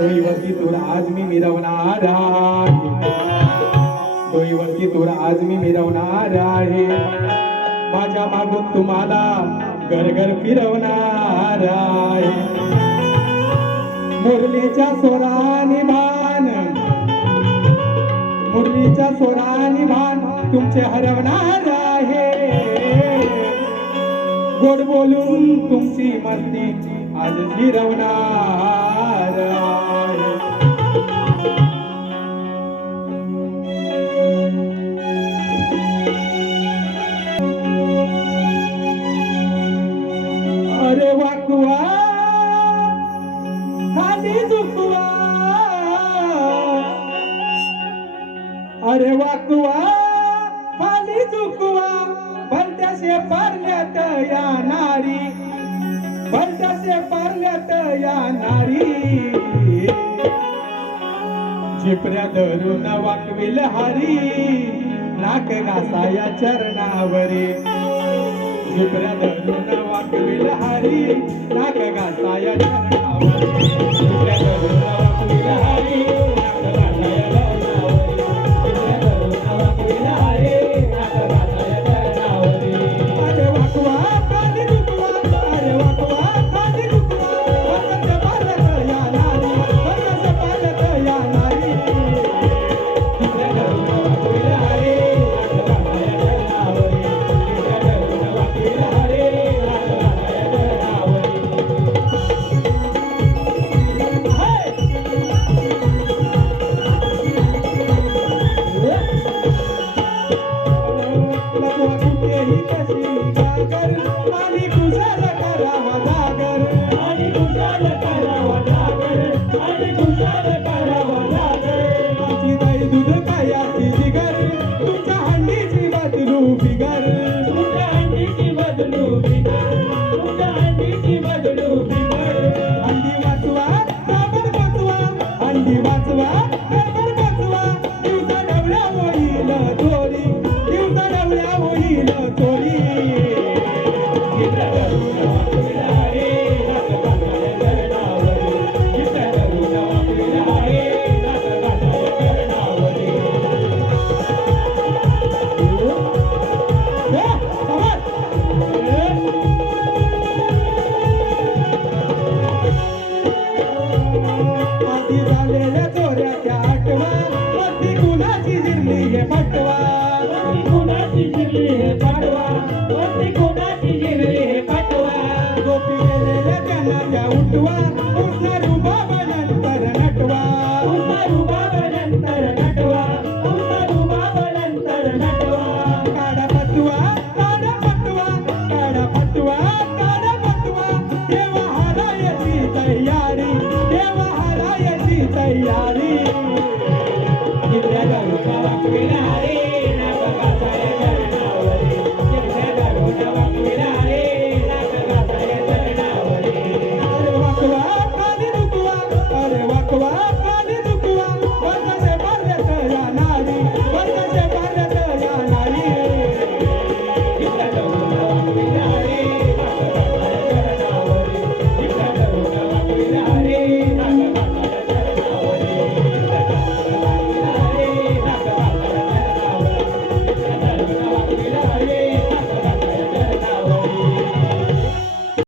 डोईवरती तुला आज मी मिरवणार आहे, डोईवरती तुला आज मी मिरवणार आहे, माझ्या मागून तुम्हाला घरघर फिरवणार आहे. मुरलीच्या स्वराने भान, मुरलीच्या स्वराने भान तुमचे हरवणार आहे. गोड बोलून तुमची मस्ती आज जिरवणार आहे. अरे वाकवा खाली झुकवा, अरे वाकवा खाली झुकवा, भलत्याशे पारल्यात या नारी, भलत्याशे पारल्यात या नारी. झिपऱ्या धरून वाकविल हारी, नाक घासाया चरणावरी. झिपऱ्या धरून वाकविल हारी, नाक घासाया चरणावरी. झिपऱ्या धरून वाकविल हारी, नाक घासाया चरणावरी. झिपऱ्या धरून वाकविल हारी, नाक घासाया चरणावरी. अरे वाकवा खाली झुकवा, अरे वाकवा खाली झुकवा, भलत्याशे पारल्यात या नारी, भलत्याशे पारल्यात या नारी. झिपऱ्या धरून वाकविल हारी, नाक घासाया चरणावरी. झिपऱ्या धरून वाकविल हारी, नाक घासाया चरणावरी. लगवा कुठेही कशी जागर, आणि कुशाल करावा जागर, आणि कुशाल करावा जागर, आणि कुशाल करावा जागर. तुमची गाई दूध कायाची जिगर, तुमच्या हंडीची बदलू फिगर, तुमच्या हंडीची बदलू फिगर, तुमच्या हंडीची बदलू फिगर. हंडी वाचवा काबर बचवा, हंडी वाचवा काबर बचवा, दिवसा ढवळ्या होईल चोरी, दिवसा ढवळ्या होईल चोरी. झिपऱ्या धरून वाकविल हारी, नाक घासाया चरणावरी. झिपऱ्या धरून वाकविल हारी, नाक घासाया चरणावरी. आधी झालेल्या चोऱ्याच्या आठवा, मस्ती कुणाची जिरली हे पटवा, मस्ती कुणाची जिरली हे पाडवा, मस्ती कुणाची जिरली हे पाटवा. झोपी गेलेल्या त्यांना उठवा, उठला रुबाब नंतर नटवा, उठला रुबाब नंतर नटवा, उठला रुबाब नंतर नटवा. काढा फतवा, काढा फतवा, काढा फतवा, काढा फतवा, देवा